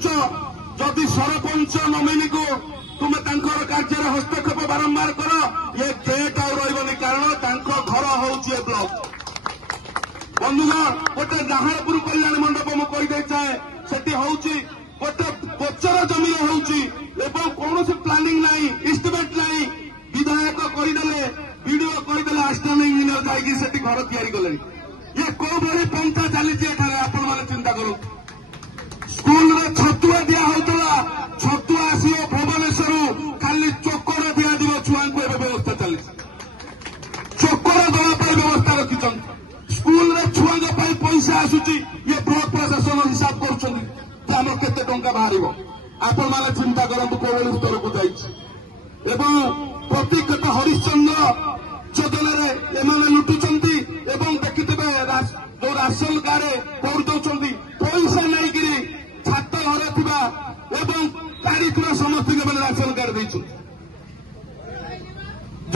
देखुच जदि सरपंच नमिनी को तुम्हें कार्य हस्तक्षेप बारंबार कर ये गेट आउ रही कारण घर हूँ ब्लॉक बंधुगण गोटे नाहरपुर कल्याण मंडप मुझे चाहे से हूँ गोटे गोचर जमी हो कौन प्लानिंग ना इस्टिमेट ना विधायक कहीदे विडीओ कहीदे आसिस्टांट इंजीनियर जाकि घर तैयारी कले ये कौ भाई पंथा चली आपण मैंने चिंता करूँ स्कूल में छतुआ दिया होता छतुआ आसो भुवनेश्वर खाली चोकर दिया छुआ को व्यवस्था चली चोकर देवाई व्यवस्था रखी स्कूल में छुआ पैसा आसूची ये ब्लॉक प्रशासन हिसाब कर केते टंका बाहर आपण मैंने चिंता करूँ कौन स्तर को जाइए प्रतीक हरिश्चंद्र योजना लुटुंट देखिथे जो राशन कार्ड कर दौरान पैसा नहीं छात घर थी समस्त राशन कार्ड